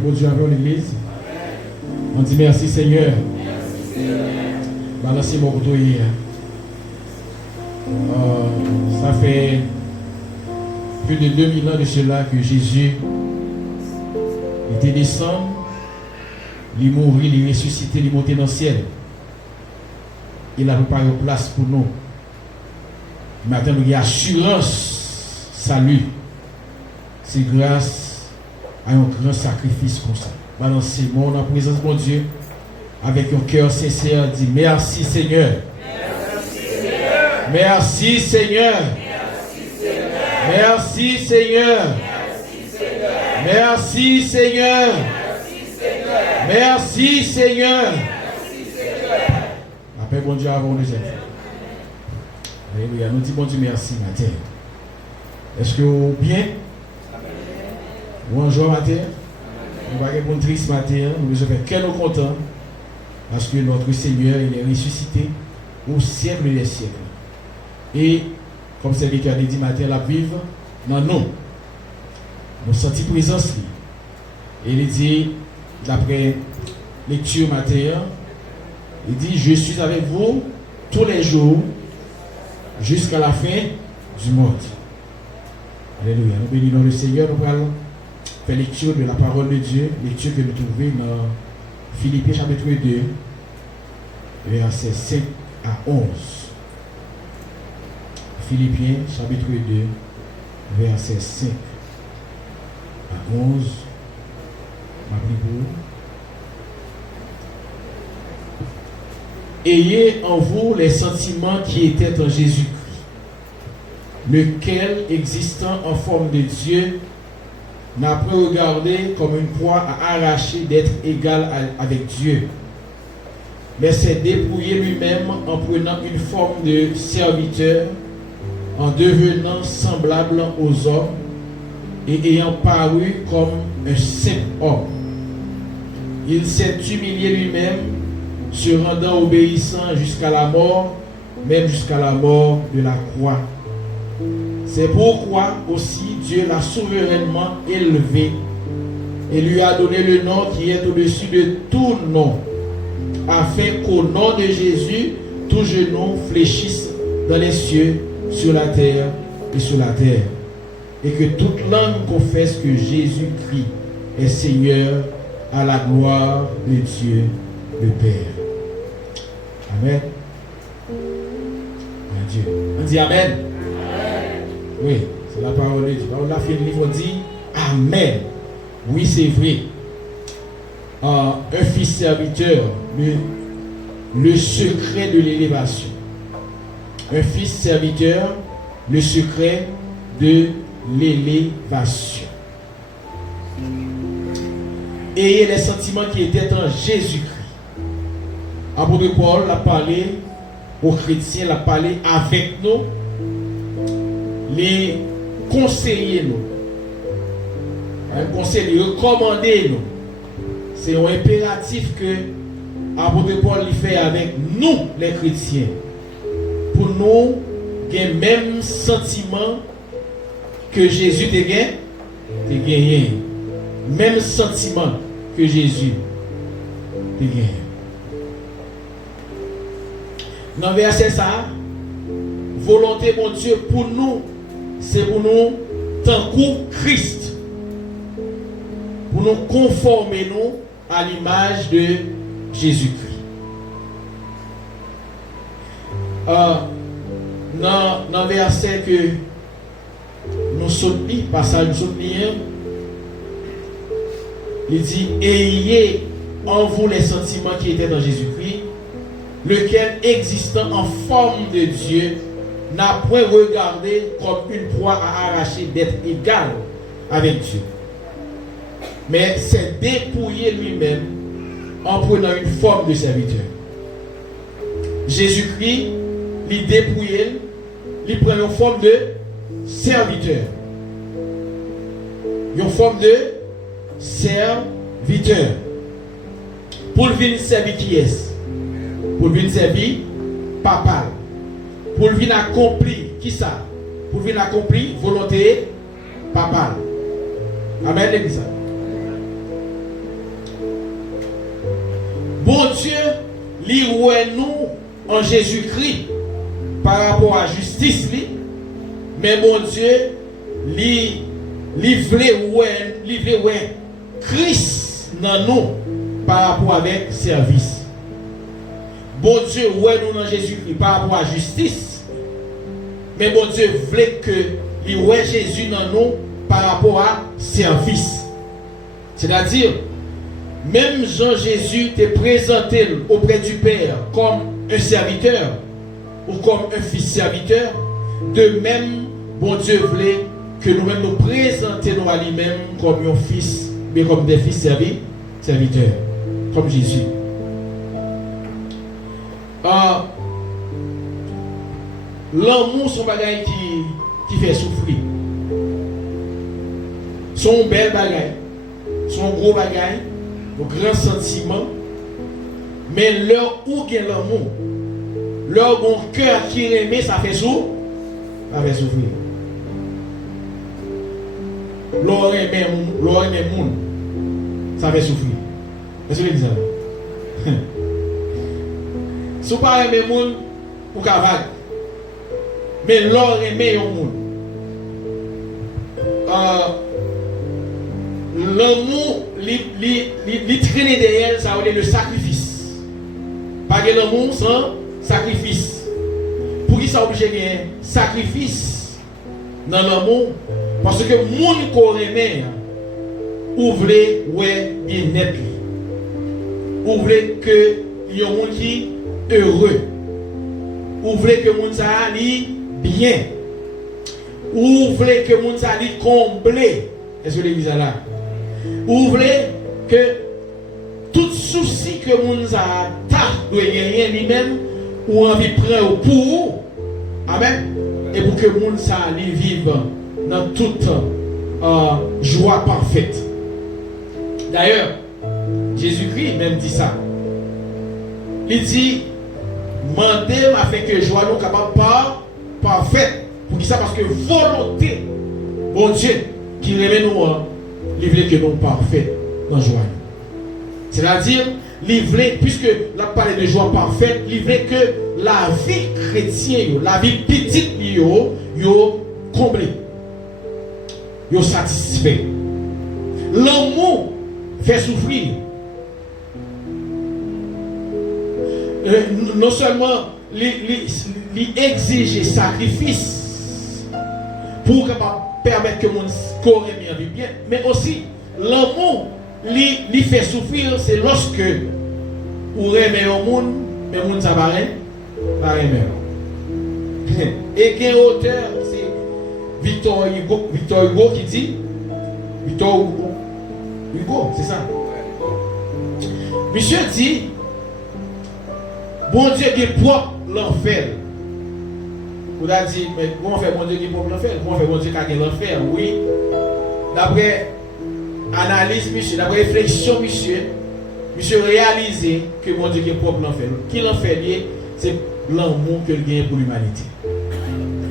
bon Dieu avec l'église. On dit merci Seigneur. Balancez mon couteau hier. Ça fait plus de 2000 ans de cela que Jésus était descendu, il est mort, il est ressuscité, il est monté dans le ciel. Il a préparé une place pour nous. Maintenant, nous avons assurance, salut. C'est grâce à un grand sacrifice comme ça. Balancez moi en présence de mon Dieu avec un cœur sincère. Dit merci Seigneur. Merci Seigneur. Merci Seigneur. Merci Seigneur. Merci Seigneur. Après bon Dieu avant le deuxième fois. Alléluia. Nous disons bon Dieu merci matin. Est-ce que vous bien? Bonjour matin. Nous allons répondre triste matin. Nous devons faire que nous contents. Parce que notre Seigneur, il est ressuscité au siècle des siècles. Et comme c'est l'Écriture a dit matin, la vive dans nous. Nous sentons présence. Et il dit, d'après lecture matin, il dit, je suis avec vous tous les jours jusqu'à la fin du monde. Alléluia. Nous bénissons le Seigneur. Nous allons faire lecture de la parole de Dieu, lecture que nous trouvons dans Philippiens chapitre 2, versets 5 à 11. Philippiens chapitre 2, versets 5 à 11. Ayez en vous les sentiments qui étaient en Jésus-Christ, lequel, existant en forme de Dieu, n'a pas regardé comme une proie à arracher d'être égal avec Dieu, mais s'est dépouillé lui-même en prenant une forme de serviteur, en devenant semblable aux hommes et ayant paru comme un simple homme. Il s'est humilié lui-même, se rendant obéissant jusqu'à la mort, même jusqu'à la mort de la croix. C'est pourquoi aussi Dieu l'a souverainement élevé et lui a donné le nom qui est au-dessus de tout nom, afin qu'au nom de Jésus, tout genou fléchisse dans les cieux, sur la terre et sur la terre, et que toute langue confesse que Jésus-Christ est Seigneur, à la gloire de Dieu le Père. Amen. Dieu. On dit Amen. Oui, c'est la parole de Dieu. On a fait le livre, on dit Amen. Oui, c'est vrai. Un fils serviteur, le secret de l'élévation. Un fils serviteur, le secret de l'élévation. Ayez les sentiments qui étaient en Jésus-Christ. Apôtre Paul a parlé aux chrétiens, il a parlé avec nous, les conseiller nous, un conseil, recommander nous. C'est un impératif que apôtre Paul il fait avec nous, les chrétiens, pour nous avoir le même sentiment que Jésus a gagné. Même sentiment que Jésus a gagné. Dans le verset ça, volonté mon Dieu pour nous, c'est pour nous tant que Christ, pour nous conformer nous à l'image de Jésus-Christ. Dans le verset que nous sommes mis, passage nous sommes mis, il dit ayez en vous les sentiments qui étaient dans Jésus-Christ, lequel existant en forme de Dieu n'a point regardé comme une proie à arracher d'être égal avec Dieu, mais s'est dépouillé lui-même en prenant une forme de serviteur. Jésus-Christ lui dépouillé, lui prend une forme de serviteur. Une forme de serviteur. Pour venir servir qui est? Pour venir servir papa. Pour venir accomplir qui ça? Pour venir accomplir volonté papa. Amen, l'église. bon Dieu, lui ouais nous en Jésus-Christ par rapport à justice, mais bon Dieu, lui voulait ouais Christ dans nous par rapport avec service. Bon Dieu, ouais nous dans Jésus-Christ par rapport à justice, mais bon Dieu voulait que lui ouais Jésus dans nous par rapport à service. C'est-à-dire, même Jean-Jésus t'est présenté auprès du Père comme un serviteur ou comme un fils serviteur, de même, bon Dieu voulait que nous-mêmes nous présentions à lui-même comme un fils, mais comme des fils serviteurs, comme Jésus. L'amour, c'est un bagage qui fait souffrir. Son bel bagage, son gros bagage, un grand sentiment. Mais leur où il y a l'amour, leur bon cœur qui remet, ça fait souffrir. Leur aimé moun, ça fait souffrir. Est-ce que vous dites ça? Si vous ne aimez moun, vous avez vague. Mais leur aimé moun. L'amour, il traîne derrière, ça veut dire le sacrifice. Pas de l'amour sans sacrifice. Pour qui ça oblige un sacrifice dans l'amour? Parce que moun qu'on aime, ouvre ouais bien net. Ouvre que y a un monde qui heureux. Ouvre que moun ça ali bien. Ouvre que moun ça ali comblé. Est-ce que l'église est là? Ouvre que tout souci que moun ça doit gagner lui-même ou envie prendre pour. Amen. Et pour que moun ça ali vive dans toute joie parfaite. D'ailleurs, Jésus-Christ même dit ça. Il dit, mandez afin que joie nous capable pas parfaite. Pour qui ça? Parce que volonté, bon Dieu, qui remet nous, il veut que nous parfaits dans joie. C'est-à-dire, il veut, puisque la parole de joie parfaite, il veut que la vie chrétienne, la vie petite, yo comblée. Yo satisfait. L'amour fait souffrir. Non seulement il exige sacrifice pour permettre que mon corps vive bien, mais aussi l'amour lui fait souffrir, c'est lorsque vous aimez au monde, mais le monde ça va aimer. Et quel auteur, c'est Victor Hugo qui dit, Victor Hugo, c'est ça. Monsieur dit, bon Dieu qui est propre l'enfer. Vous avez dit, mais comment fait bon Dieu qui est propre l'enfer? Comment fait bon Dieu qui a l'enfer? Oui. D'après analyse, monsieur, d'après réflexion, monsieur réalisé que bon Dieu qui est propre l'enfer. Qui l'enfer lié? C'est l'amour que il gagne pour l'humanité.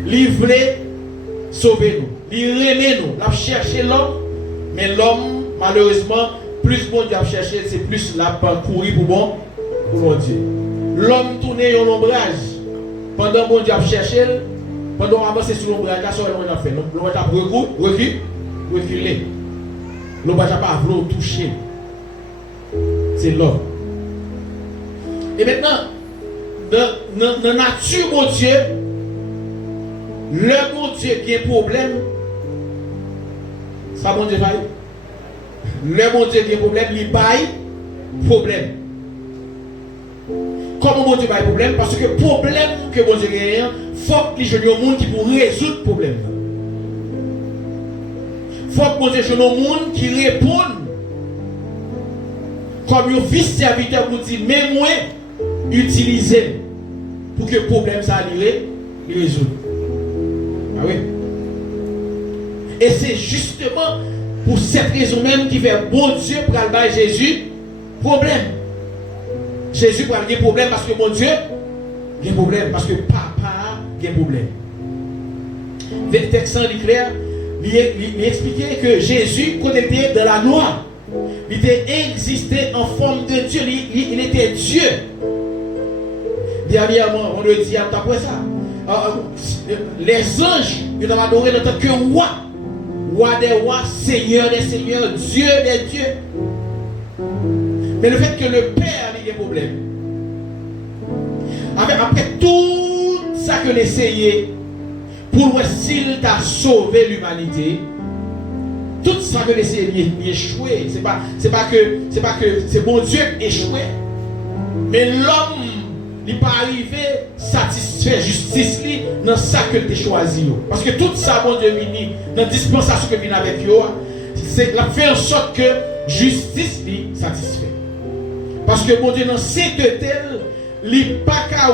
Il voulait sauver nous. Il remet nous. Il a cherché l'homme, mais l'homme, malheureusement, plus bon Dieu a cherché, c'est plus la parcourir pour bon Dieu. L'homme tournait au l'ombrage. Pendant bon Dieu a cherché, pendant qu'on avance sur l'ombrage, là, ça va faire. L'homme va reculer. L'homme va pas vouloir toucher. C'est l'homme. Et maintenant, dans la nature, mon Dieu, le bon Dieu qui a un problème, c'est pas bon Dieu qui le bon Dieu qui a un problème, il baille problème. Comment bon Dieu baille problème? Parce que le problème que bon Dieu a, il faut que les gens monde qui pour résoudre le problème. Il faut que bon Dieu ait un monde qui répond comme un fils serviteur pour dire, mais moi, utilisez pour que le problème ça il résout. Ah oui. Et c'est justement pour cette raison même qui fait bon Dieu pour aller Jésus problème. Jésus pour aller problème parce que mon Dieu a un problème parce que papa a un problème. Le texte est clair, il expliquait que Jésus, quand il était dans la loi, Il était existé en forme de Dieu. Il était Dieu. Dernièrement, on le dit après ça. Les anges, ils ont adoré en tant que roi. Roi des rois, Seigneur des seigneurs, Dieu des dieux. Mais le fait que le Père a des problèmes. Après tout ça que l'essayé, pour voir s'il t'a sauvé l'humanité, tout ça que l'essayé a échoué. C'est pas que c'est bon Dieu qui a échoué, mais l'homme n'est pas arrivé satisfait justice dans ça que tu as choisi. Parce que tout ça, bon Dieu, dans la dispensation que vient avec vous, c'est la faire en sorte que justice est satisfait. Parce que bon Dieu, dans cette telle, il n'est pas qu'à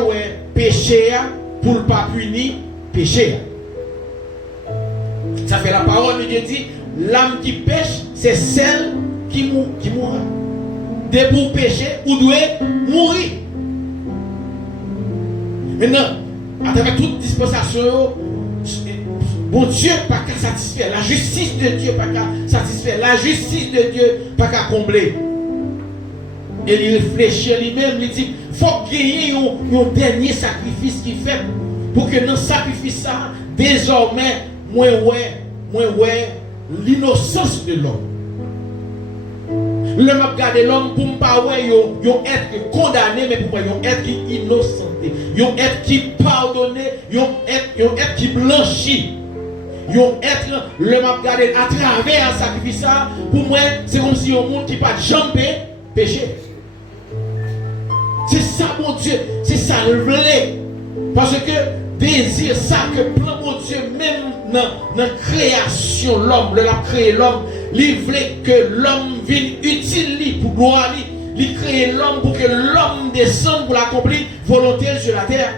péché pour ne pas punir péché. Ça fait la parole de Dieu dit, l'âme qui pêche, c'est celle qui mourra. Dès pour pécher, ou doit mourir. Maintenant, à travers toute dispensation, bon Dieu pas qu'à satisfaire. La justice de Dieu pas qu'à satisfaire. La justice de Dieu pas qu'à combler. Et il réfléchit lui-même, il dit, il faut gagner un dernier sacrifice qui fait pour que dans le sacrifice ça, désormais, moi ouais, l'innocence de l'homme. Le m'a regardé l'homme pour ne pas être condamné, mais pour être innocenté, être qui pardonné, être qui blanchi. Être le m'a regardé à travers un sacrifice ça, pour moi, c'est comme si un monde qui pas jamber péché. C'est ça, mon Dieu, c'est ça le vrai. Parce que désir ça que plan mon Dieu, même dans la création, l'homme, l'a créé l'homme, il voulait que l'homme vienne utile pour gloire, il crée l'homme pour que l'homme descende pour l'accomplir volonté sur la terre.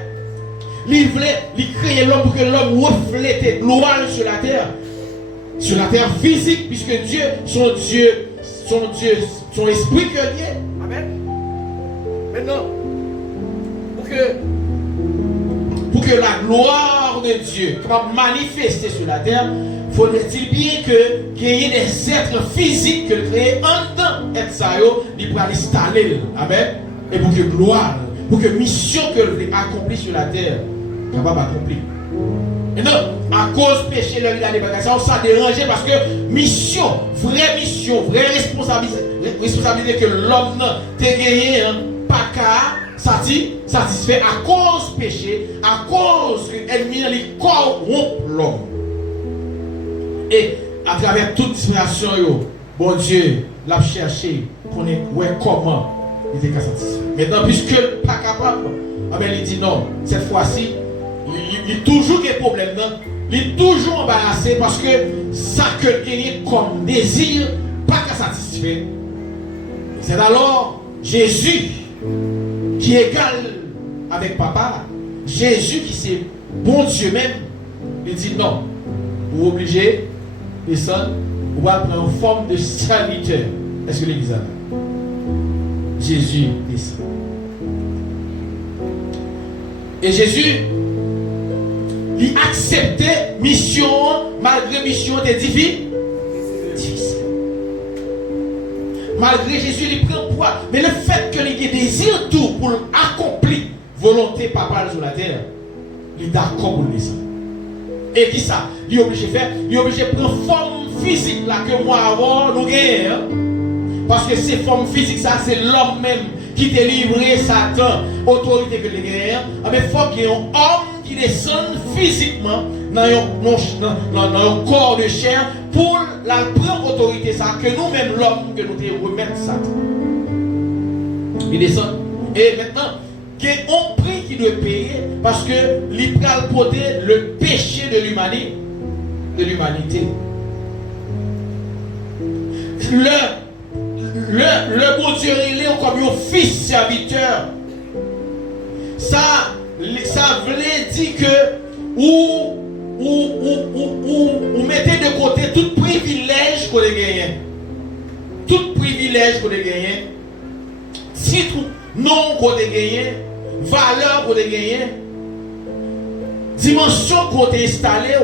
Il créer l'homme pour que l'homme reflète gloire sur la terre physique, puisque Dieu, son esprit que lié. Amen. Maintenant, pour que la gloire de Dieu soit manifestée sur la terre, faudrait-il bien qu'il y ait des êtres physiques que le créé en dedans, être ça, il pourra l'installer. Amen. Et pour que gloire, pour que mission que le accompli sur la terre, capable d'accomplir. Et non, à cause péché, le regard des bagages, ça a dérangé parce que mission, vraie responsabilité que l'homme a gagné, pas qu'à satisfait à cause péché, à cause que l'ennemi a corrompt l'homme. Et à travers toute dispensation, bon Dieu l'a cherché, qu'on est comment il était satisfait. Maintenant, puisque il n'est pas capable, il dit non, cette fois-ci, il y a toujours des problèmes, il est toujours embarrassé parce que ça que il comme désir, pas qu'à satisfait. C'est alors Jésus qui est égal avec papa, Jésus qui c'est bon Dieu même, il dit non, vous obligez de descendre, vous allez prendre une forme de serviteur. Est-ce que l'église a là? Jésus descend. Et Jésus, il acceptait mission, malgré mission était difficile. Malgré Jésus, il prend poids. Mais le fait que il désire tout pour accomplir volonté papa sur la terre, il est d'accord pour le descendre. Et qui ça? Il est obligé de faire, il est obligé de prendre forme physique là que moi avant nous gagnons. Parce que ces formes physiques, ça c'est l'homme même qui t'a livré Satan, autorité que les guerres. Mais il faut qu'il y ait un homme qui descende physiquement dans un corps de chair pour la prendre autorité, ça que nous-mêmes l'homme que nous devons remettre Satan. Il descend. Et maintenant, qu'il y a un prix qui doit payer parce que l'Ibral porter le péché de l'humanité. Le bon Dieu il est comme un fils serviteur. Ça voulait dire que ou mettez de côté tout privilège qu'on a gagné. Tout privilège qu'on a gagné. Titre, nom qu'on a gagné. Valeur qu'on a gagné. Dimension qu'on a installée.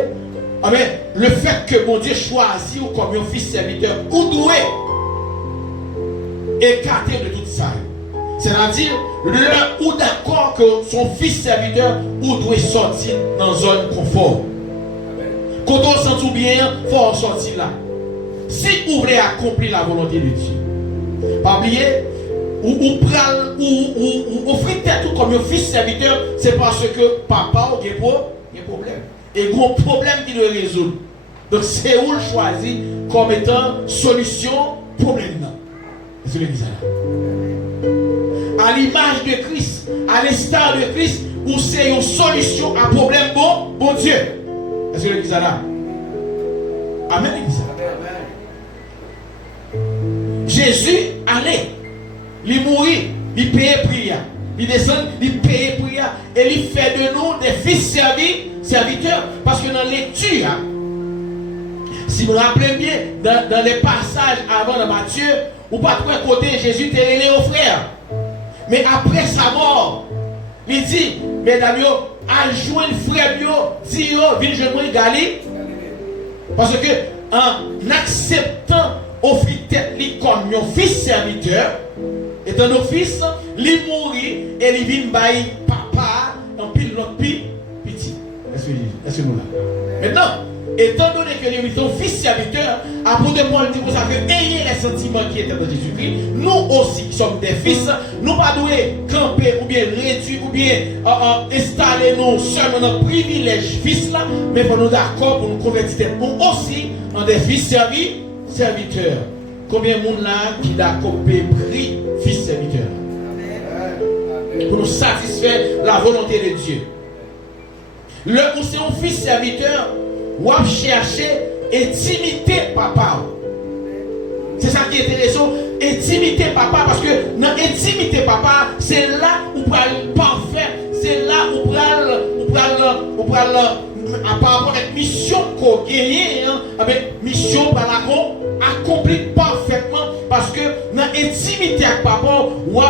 Le fait que mon Dieu choisit comme un fils serviteur. Ou doué. écarté de tout ça. C'est-à-dire, l'heure où d'accord que son fils serviteur ou doit sortir dans une zone confort. Quand on sent tout bien, il faut sortir là. Si vous voulez accomplir la volonté de Dieu, pas oublier, ou offrir tout comme un fils serviteur, c'est parce que papa a un problème. Et un problème qui doit résoudre. Donc c'est où le choisir comme étant solution problème. C'est ce que à l'image de Christ, à l'instar de Christ, où c'est une solution à un problème bon Dieu. Est-ce que l'église là? Amen, l'église. Jésus allait, il mourit, il payait prière, il descend, il payait prière, et il fait de nous des fils serviteurs. Parce que dans la lecture, si vous vous rappelez bien, dans les passages avant de Matthieu, ou pas de côté, Jésus était relé aux frères. Mais après sa mort, il dit, mesdames, à joindre frère, dit, viens joindre Galilée. Parce que en acceptant offrir tête comme un fils serviteur, étant nos fils, il mourit et il vient bailler papa en pile l'autre petit. Est-ce que nous là? Maintenant, étant donné que nous sommes fils serviteurs, apôtre Paul dit pour ça que ayez les sentiments qui étaient dans Jésus-Christ, nous aussi qui sommes des fils, nous pas devons camper ou bien réduire ou bien installer nous seulement dans le privilège fils là, mais pour nous d'accord pour nous convertir nous aussi en des fils serviteurs. Combien de monde là qui d'accord pris fils serviteurs? Pour nous satisfaire la volonté de Dieu. Le où c'est un fils serviteur, ou à chercher intimité papa. C'est ça qui est intéressant, intimité papa, parce que dans intimité papa, c'est là où vous pouvez parfait, c'est là où vous pouvez à par rapport à la mission qu'on gagne, avec mission par la accomplir parfaitement, parce que dans intimité avec papa, vous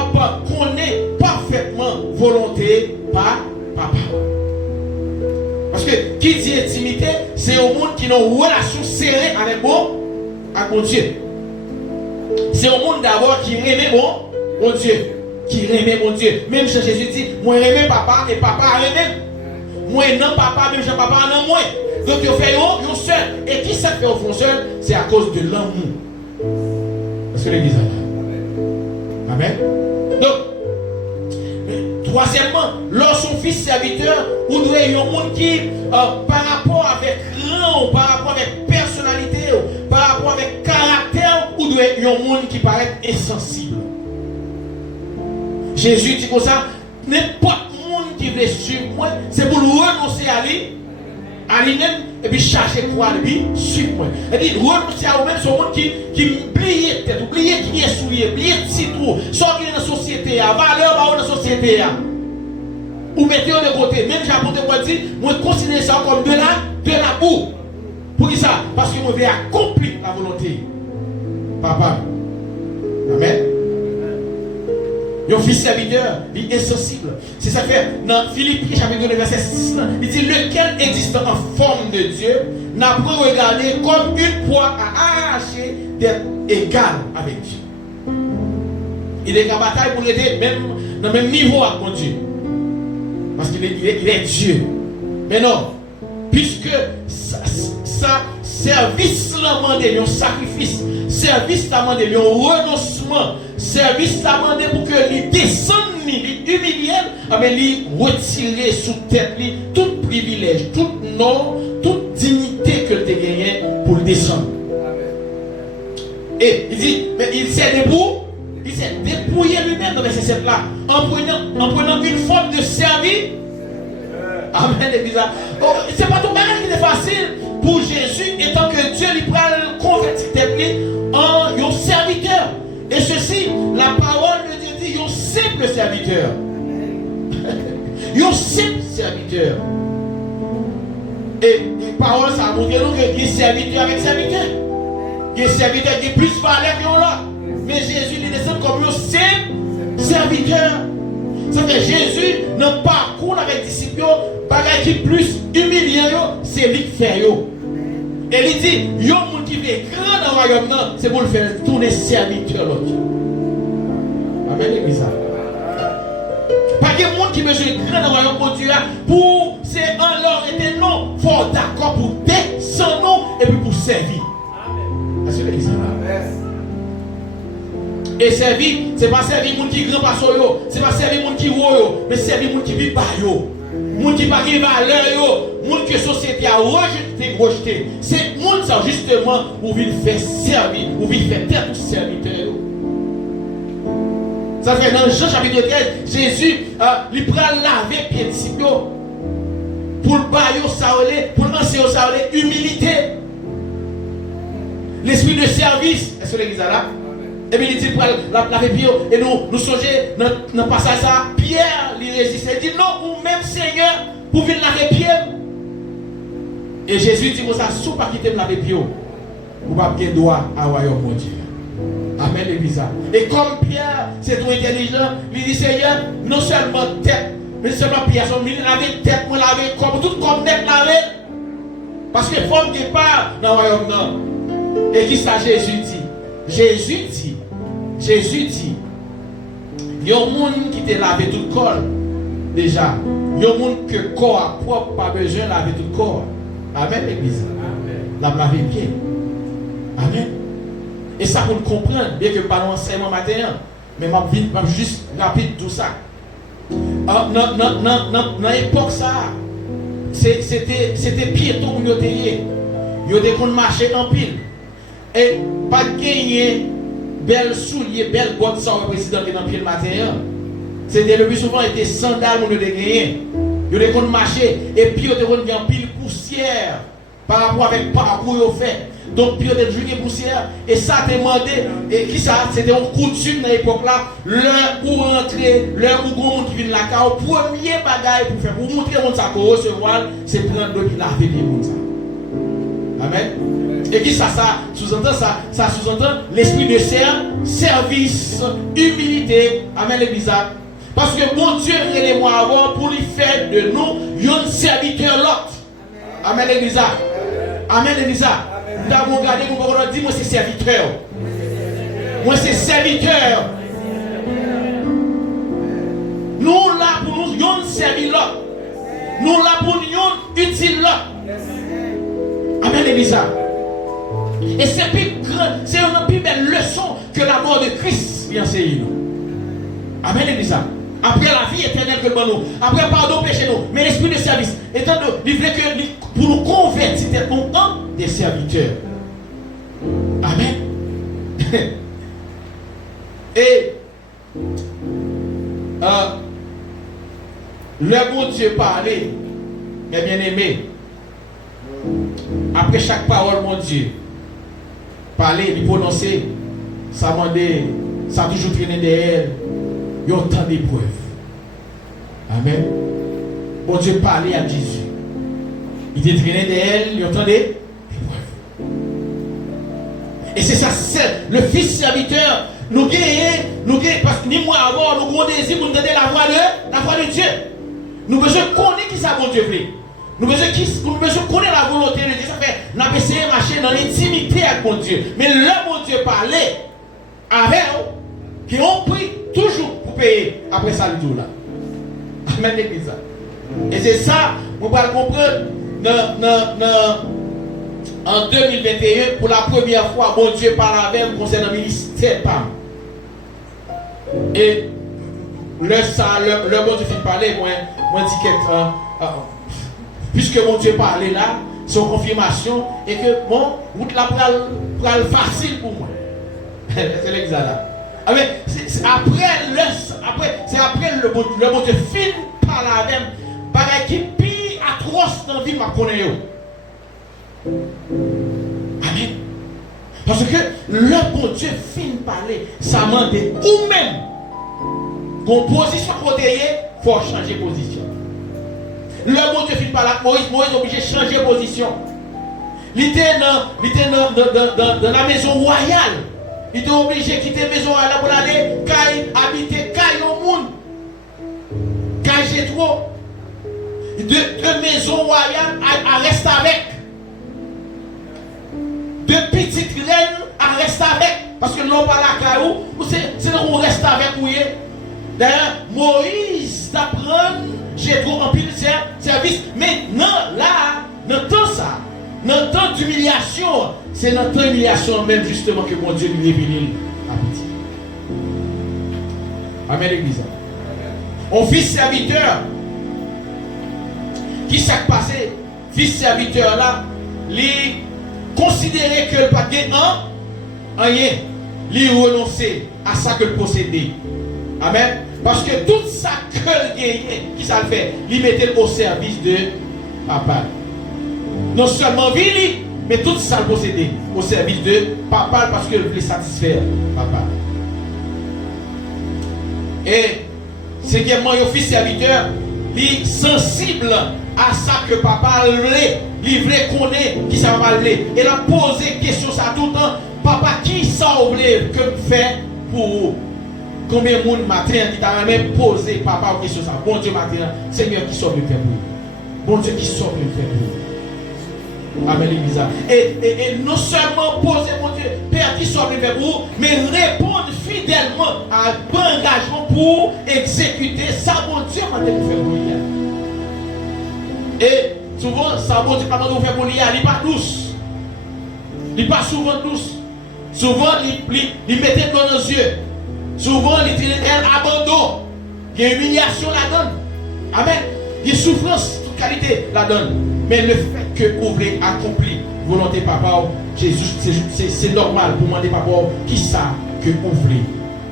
connaissez parfaitement volonté par papa. Parce que qui dit intimité, c'est au monde qui a une relation serrée avec mon Dieu. C'est au monde d'abord qui aimait mon Dieu. Qui aimait mon Dieu. Même si Jésus dit, moi j'aime papa et papa aime. Moi non papa, même si papa non moi. Donc il fait un seul. Et qui ça fait au fond seul? C'est à cause de l'amour. Est-ce que l'église a là? Amen. Donc, troisièmement, lorsqu'on fils serviteur, vous devez un monde qui, par rapport avec rang, par rapport avec personnalité, par rapport avec caractère, vous devez un monde qui paraît insensible. Jésus dit comme ça, n'importe monde qui veut suivre moi, c'est pour renoncer à lui-même, et puis chercher quoi de lui, suivre moi. C'est-à-dire, renoncer à vous-même, c'est un monde qui oublie tête, oublie qui est souillé, oublie titre, soit qui est dans la société, valeur dans la société. Ou mettez-le de côté. Même j'apporte moi dit, moi considère ça comme de la boue. Pour qui ça? Parce que moi vais accomplir la volonté. Papa. Amen. Le fils serviteur, il est insensible. C'est ça fait dans Philippiens chapitre 2 verset 6. Il dit lequel existe en forme de Dieu n'a pas regardé comme une proie à arracher d'être égal avec Dieu. Il est en bataille pour aider même dans le même niveau avec mon Dieu. Parce qu'il est Dieu. Mais non, puisque ça service l'a demandé un sacrifice, service l'a demandé un renoncement, service l'a demandé pour que lui descende, lui humilie, mais lui retirer sous tête lui tout privilège, tout nom, toute dignité que tu as gagné pour le descendre. Et il dit, mais il s'est dépouillé lui-même dans verset 7 là, en prenant une forme de service. Amen, l'église. C'est pas tout bagage qui est facile pour Jésus, étant que Dieu lui prend le convertir en un serviteur. Et ceci, la parole de Dieu dit, un simple serviteur. Un simple serviteur. Et la parole, ça a montré nous qu'il y a serviteur avec serviteur. Il y a serviteur qui est plus valeur que l'autre. Mais Jésus il descend comme un simple serviteur. Ça fait Jésus, dans le parcours avec les disciples, bagage qui plus humiliant, c'est lui qui fait. Et il dit, il y a un monde qui veut grand dans le royaume, c'est pour le faire tourner serviteur l'autre. Amen, l'église. Pas de monde qui besoin de grand dans le royaume de Dieu pour c'est en leur était non, faut d'accord pour descendre et puis pour servir. Amen. C'est l'église. Et servir, c'est pas servir monde qui grand pas yo, c'est pas servir monde qui haut, mais servir monde qui vit bas yo. Monde qui pas qui valeur yo, monde que société a rejeté. C'est monde ça justement pour venir faire servir, pour venir faire tête aux serviteurs. Ça fait dans Jean chapitre 13, Jésus il prend laver pieds disciples pour le bailler ça pour lancer ça humilité. L'esprit de service, est-ce que l'église est là? Et bien il dit pour laver pieds et nous songer dans passage ça, Pierre lui résiste, il dit non, ou même Seigneur pour venir laver pieds. Et Jésus dit comme ça, si vous ne pas quitter me laver pieds, vous ne pas bien droit à royaume mon Dieu. Amen, l'église. Et comme Pierre, c'est trop intelligent, il dit Seigneur, non seulement tête, mais seulement Pierre, son milieu laver tête, moi laver comme tout comme net laver. Parce que forme qui part dans le royaume non. Et qui ça Jésus dit? Jésus dit, il y a un monde qui te lavé tout le corps. Déjà, il y a un monde que le corps propre pas besoin de laver tout le corps. Amen, l'église. La laver bien. Amen. Et ça pour nous comprendre, bien que pas l'enseignement matin, mais je juste rapide tout ça. Dans l'époque ça, c'était piéton pour nous payer. Ils étaient qu'on marchait en pile. Et pas de gagner belles souliers, belles bottes sans le président qui est dans le matin. C'était le plus souvent était sandales pour nous gagner. Ils étaient qu'on marchait et puis ils étaient qu'on en pile poussière par rapport avec le parcours qu'ils fait. Donc, puis, de juillet poussière, et ça demandé, et qui ça, c'était une coutume dans l'époque là, l'heure où rentrer, l'heure où grand monde qui vient de la carte, premier bagage pour faire, pour montrer mon sac au recevoir, c'est prendre l'eau qui laver les monde ça. Amen. Et qui ça sous-entend ça sous-entend l'esprit de service, humilité. Amen, l'église. Parce que mon Dieu, il moi avant pour lui faire de nous, un serviteur l'autre. Amen, l'église. Amen, l'église. Nous avons regardé, nous avons dit, moi c'est serviteur. Moi c'est serviteur. Nous là pour nous, nous servir là. Nous là pour nous, utile là. Amen, l'église. Et c'est une plus belle leçon que la mort de Christ vient enseigner nous. Amen, l'église. Après la vie éternelle que nous, après pardon péché nous, mais l'esprit de service, étant donné qu'il voulait que pour nous convertir en des serviteurs. Amen. Et le bon Dieu parlait, mes bien-aimés, après chaque parole, mon Dieu, parler, lui prononcer, ça a toujours traîné derrière. Il y a autant d'épreuves. Amen. Bon Dieu parlait à Jésus. Il était traîné d'elle, il y a autant d'épreuves. Et c'est ça, c'est le fils serviteur. Nous gagnons, parce que ni moi avant, nous avons désir pour nous donner la voix de Dieu. Nous besoin connaître qui ça bon Dieu veut. Nous besoin connaître la volonté de Dieu. Ça fait, nous avons essayé de marcher dans l'intimité avec mon Dieu. Mais le bon Dieu parlait avec eux, qui ont pris toujours pour payer après ça le tour là. Amen, l'église. Et c'est ça, on va le comprendre en 2021, pour la première fois, mon Dieu parle avec nous concernant le ministère PAM. Et le bon Dieu fait parler, moi dit que puisque mon Dieu parlait là, c'est une confirmation et que bon, route là pral facile pour moi. C'est l'examen là. C'est après le bon Dieu film par la même par qui pire atroce dans la vie m'a connaît. Amen. Parce que le bon Dieu film parler, ça m'a dit ou même qu'on position côté, il faut changer position. Le bon Dieu film parler, Moïse est obligé de changer position. Il était dans la maison royale. Il était obligé de quitter la maison royale pour aller habiter au monde. J'ai trop. De maison royale à rester avec. De petites reines à rester avec. Parce que l'on parle à Kaou, ou c'est qu'on reste avec vous. D'ailleurs, Moïse t'apprend, j'ai trop rempli le service. Mais non, là, dans temps ça, dans temps d'humiliation, c'est dans temps d'humiliation même justement que mon Dieu lui révèle à petit. Amen, l'église. On fils serviteur, qui s'est passé, fils serviteur là, lui considérer que le pas de rien, lui renoncer à ça que le possédait. Amen. Parce que tout ça que le gagnait, qui ça le fait, il mettait au service de papa. Non seulement vie, mais tout ça le possédait au service de papa parce qu'il voulait satisfaire papa. Et c'est que mon fils serviteur, il est sensible à ça que papa voulait, il voulait connaître qui ça va voulait. Et il a posé question ça tout le temps, papa qui ça voulait que fait pour vous? Combien de monde matin qui t'a même posé papa une question ça? Bon Dieu matin, Seigneur qui sauve le faire pour vous. Bon Dieu qui sauve le faire pour vous. Amen l'église. Et non seulement poser mon Dieu, Père qui sauve le faire pour vous, mais répondre fidèlement à un bon engagement pour exécuter ça bon Dieu matin pour faire pour lui. Et souvent, ça bon Dieu matin pour faire pour lui, il n'est pas douce. Il n'est pas souvent douce. Souvent, il mettait dans nos yeux. Souvent, il dit elle abandon. Il y a humiliation là-dedans. Amen. Il y a souffrance, toute qualité là-dedans. Mais le fait que vous voulez accomplir volonté papa, Jésus, c'est normal pour demander papa qui ça que vous voulez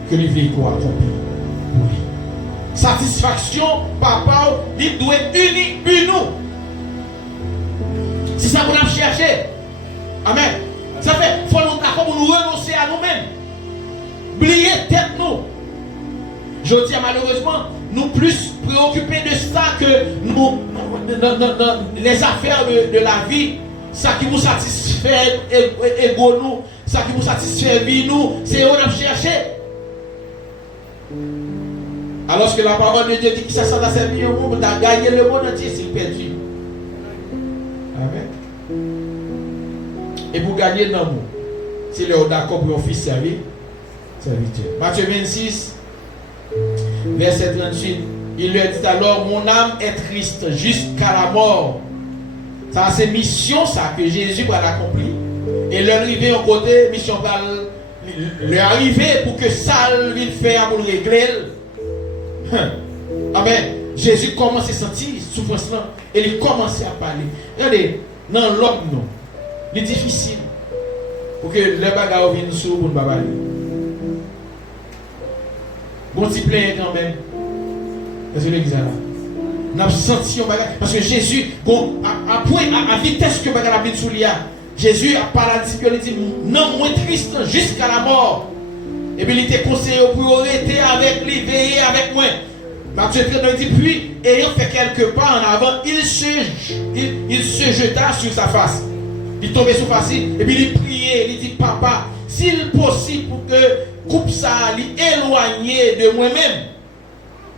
que les véhicules accomplir pour lui. Satisfaction, papa, il doit unir nous. C'est ça qu'on a cherché. Amen. Ça fait, il faut nous d'accord pour nous renoncer à nous-mêmes. Oubliez tête nous. Je dis malheureusement, nous plus préoccupés de ça que nous, les affaires de la vie, ça qui vous satisfait ego nous, ça qui vous satisfait vie nous, c'est on a cherché. Alors que la parole de Dieu dit que ça s'en a servi au monde, a gagné le monde entier s'il perdu. Amen. Et pour gagner l'amour, c'est le d'accord pour un fils servir. Matthieu 26, verset 38. Il lui a dit alors, mon âme est triste jusqu'à la mort. Ça, c'est mission ça que Jésus va l'accomplir. Et l'arrivée au côté, mission va l'arriver pour que ça lui fait pour le régler. Amen. Jésus commence à sentir souffrance là. Et il commence à parler. Regardez, dans l'homme, non. Il est difficile pour que les bagages viennent sur pour ne pas parler. Bon petit plein quand même. Parce que l'église là. Nous avons senti un bagage. Parce que Jésus, bon, à vitesse que bagage a venu sous l'IA, Jésus a parlé à dit non, moins triste jusqu'à la mort. Et puis il était conseillé pour arrêter avec lui, veiller avec moi. Matthieu 13 dit puis, ayant fait quelques pas en avant, il se jeta sur sa face. Il tombait sur face et puis il priait, il dit papa, s'il est possible pour que coupe ça, l'éloigner de moi-même.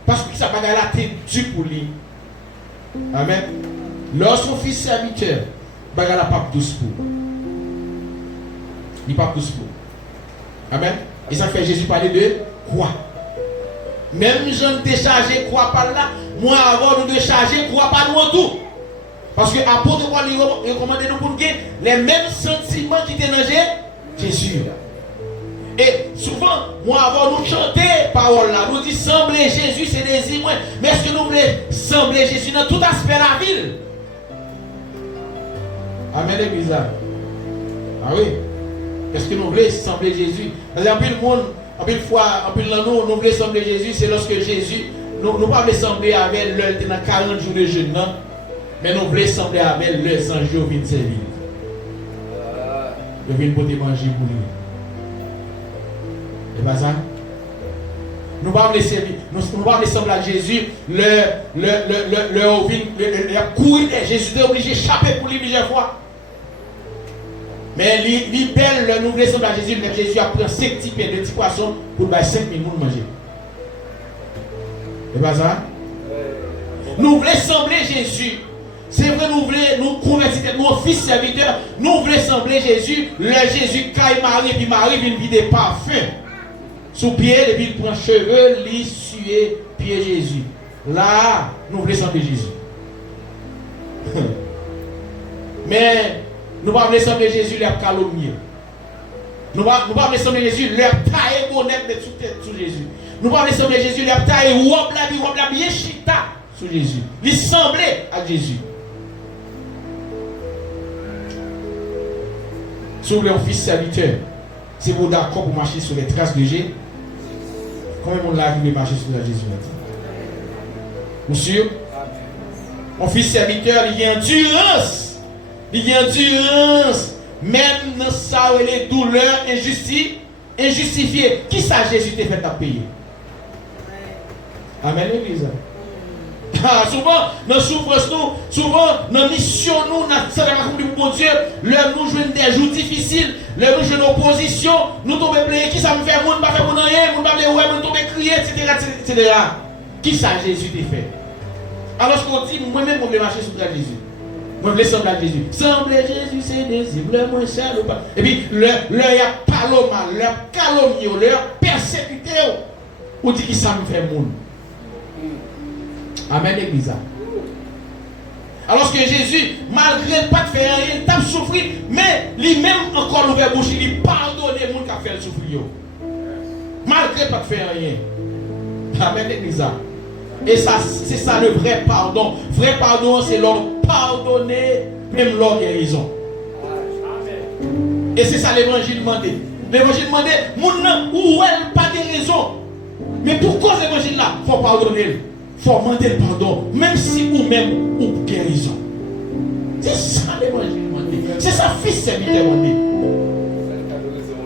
Parce que ça va être dur pour lui. Amen. Lorsqu'on fils serviteur, bagarre la pape douce pour. Il pape douce pour. Amen. Et ça fait Jésus parler de quoi? Même gens décharger quoi par là, moi avant nous décharger quoi par nous en tout. Parce que apôtre Paul il recommande nous pour que les mêmes sentiments qui étaient dans Jésus. Et souvent, moi avant nous chanter parole là, nous dit sembler Jésus c'est désir moi. Mais est-ce que nous voulons sembler Jésus dans tout aspect de la ville? Amen l'église là. Ah oui. Est-ce que nous voulons sembler Jésus? Parce qu'en plus le monde, en plus fois, en plus nous voulons sembler Jésus, c'est lorsque Jésus, nous ne pouvons pas sembler avec l'heure dans 40 jours de jeûne, non? Mais nous voulons sembler avec l'heure 100 jours de servir. Nous venons pour te manger pour lui. C'est pas ça? Nous ne pouvons pas servir, nous ne pouvons pas sembler à Jésus, le courir, Jésus est obligé d'échapper pour lui plusieurs fois. Mais les belles, nous voulons sembler à Jésus, mais Jésus a pris 5 petits pains de petits poissons pour 5 000 personnes manger. C'est pas ça? Nous voulons sembler Jésus. C'est vrai, nous voulons nous convertir, nous fils serviteurs, nous voulons sembler Jésus, le Jésus caille Marie, puis Marie vient vider parfum. sous pied, et puis il prend cheveux, lit, suer, pied Jésus. Là, nous voulons sembler Jésus. Mais nous ne voulons pas sembler Jésus, leur calomnie. Nous ne voulons pas sembler Jésus, leur taille bonnet de sous Jésus. Nous ne voulons pas sembler Jésus, leur taille wop la bien chita sous Jésus. Il semblait à Jésus. Si vous voulez un fils serviteur, si vous êtes d'accord pour marcher sur les traces de Jésus, combien de monde là qui veut marcher sur la Jésus maintenant? Vous sûr? Mon fils serviteur, il y a endurance. Il y a endurance. Même dans ça, les douleurs injustifiées. Qui ça Jésus t'a fait à payer? Amen, l'église. Souvent, dans la souffrance, souvent, dans la mission, nous, dans la bon Dieu, là, nous jouons des jours difficiles, là, nous jouons opposition, nous tombons plein, qui ça me fait, nous ne pas faire rien, nous ne pas faire, nous tombons crier, etc. Qui ça Jésus t'a fait? Alors, qu'on dit, moi-même, je veux marcher sur la Jésus. Moi, je veux sembler à Jésus. Sembler Jésus, c'est désir, le moins cher ou pas. Et puis, leur y a paloma, leur calomnie, leur persécuté, ou dit qui ça me fait monde. Amen, l'église. Alors que Jésus, malgré pas de faire rien, il t'a souffert, mais lui-même encore l'ouvert bouche, il pardonne les gens qui ont fait le souffrir. Malgré pas de faire rien. Amen, l'église. Et ça, c'est ça le vrai pardon. Vrai pardon, c'est leur pardonner, même leur guérison. Et c'est ça l'évangile demandé. L'évangile demandé, mon ou elle pas de raison. Mais pour cause de l'évangile là, il faut pardonner. Il faut demander le pardon, même si vous-même ou guérison. C'est ça l'évangile demandé. C'est ça fils serviteur demandé.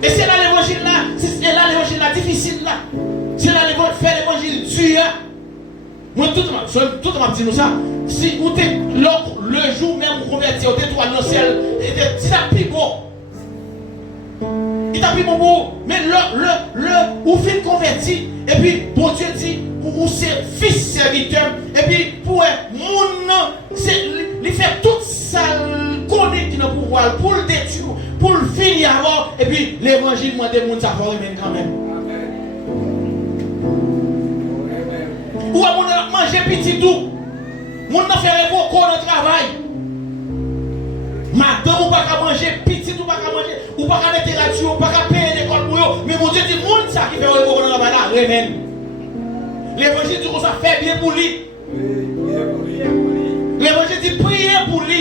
Et c'est là l'évangile là, c'est là l'évangile là difficile là. C'est là l'évangile faire l'évangile dur. Moi tout le monde dit nous ça. Si vous êtes le jour même vous convertir, vous êtes dans le ciel, c'est un plus bon. Il t'a pris mon mot, mais vous faites convertir, et puis bon Dieu dit, vous c'est fils serviteur, et puis pour il fait tout ça, connaît qui n'a pouvoir pour le détruire, pour le finir avant, et puis l'évangile m'a demandé mon savoir quand même. Ou à mon manger petit tout, mon n'a fait beaucoup de travail. Madame, ou pas qu'à manger, petit ou pas qu'à manger, ou pas qu'à mettre là-dessus, ou pas qu'à payer l'école pour eux. Mais mon Dieu dit, monde ça qui fait beaucoup de travail là, remède. L'évangile dit qu'on ça fait bien pour lui. L'évangile dit, priez pour lui.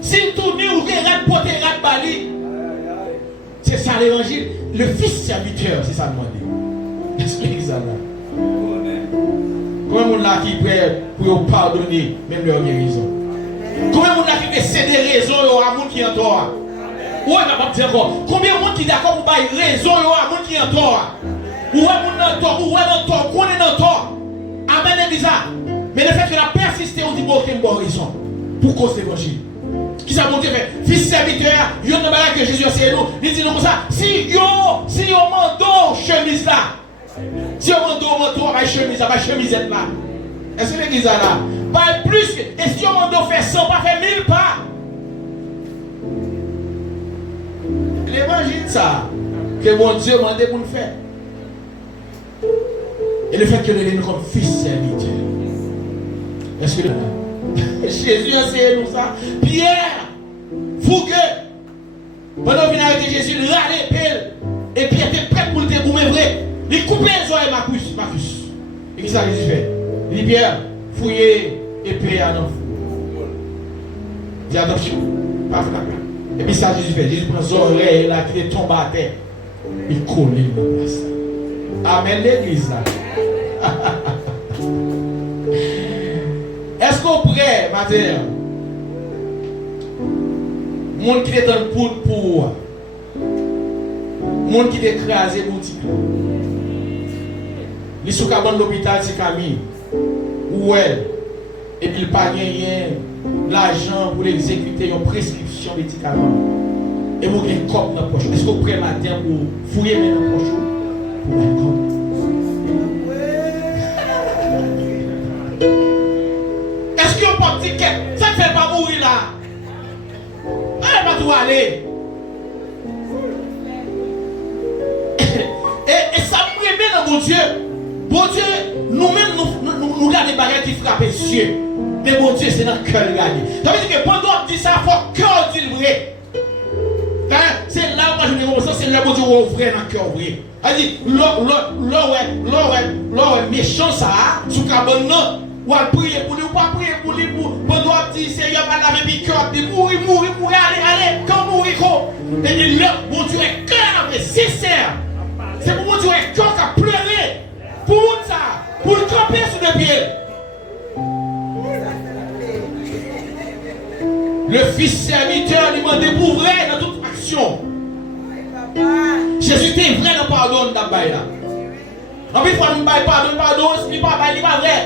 S'il tourne ou qu'il rate porter, rate bali. C'est ça l'évangile. Le fils serviteur, c'est ça demandé. Est-ce que l'église là? Combien de monde là qui est prêt pour pardonner même leur guérison? Combien de monde là qui peut céder raison à monde qui est en tort? Ou on va pas dire encore. Combien de monde qui est d'accord pour bailler raison à monde qui est en tort? Ou est en tort, ou est en tort, qu'on est en tort. Amen, l'église. Mais le fait que la persisté, on dit bon, ok, bonne raison. Pour cause de l'évangile. Qui ça mon Dieu fait? Fils serviteur, il y a une balle que Jésus enseigne nous. Il dit comme ça, si yo mando chemise là. Si on mando va chemise là. Est-ce que l'église là? Pas plus que. Et si on mando fait 100 pas fait 1000 pas. L'évangile ça. Que mon Dieu m'a demandé pour le faire. Et le fait que nous sommes comme fils serviteur. Est-ce que Jésus enseigne nous ça? Pierre, fougueux. Pendant qu'il a arrêté Jésus, il a l'épée. Et Pierre était prêt pour le déboumer vrai. Il coupait les oreilles Marcus. Et qu'est-ce que Jésus fait? Il dit Pierre, fouillez épée à l'enfant. Il dit attention, pas faire la. Et puis ça Jésus fait. Jésus prend les oreilles là qui tombe à terre. Il colle dans la place. Amen l'église là. Est-ce qu'on prêt, matin? Monde qui est dans le poudre pour. Monde qui est écrasé boutique. Les sous cabane l'hôpital c'est Camille. Ou elle. Et puis il pas gagné l'argent pour exécuter une prescription de médicaments. Et vous avez un cop dans la poche. Est-ce qu'on prêt matin pour fouiller dans la poche? Pour un cop. Est-ce qu'on peut dire que ça ne fait pas mourir là? Elle va tout aller. Et ça me bon Dieu, nous-mêmes, nous gardons des barrières qui frappent les yeux. Mais bon Dieu, c'est dans le cœur gagné. Ça veut dire que pendant qu'on dit ça, il faut que cœur dise le vrai. C'est là où je me dis, c'est là où Dieu est vrai dans le cœur vrai. C'est-à-dire, l'or est méchant ça, sous cabane, ou à prier pour lui, ou pas prier pour lui, pendant qu'on dit, Seigneur, va laver mes cœurs, mourir, allez, quand mourir, et là, bon Dieu est cœur, mais sincère. C'est pour mon Dieu est cœur qui a pleuré. Pour ça, pour le camper sur le pied. Le fils serviteur lui demandait pour vrai dans toute action. Jésus était vrai dans le pardon de la baille là. En plus, il faut nous bailler pardon, il pas vrai.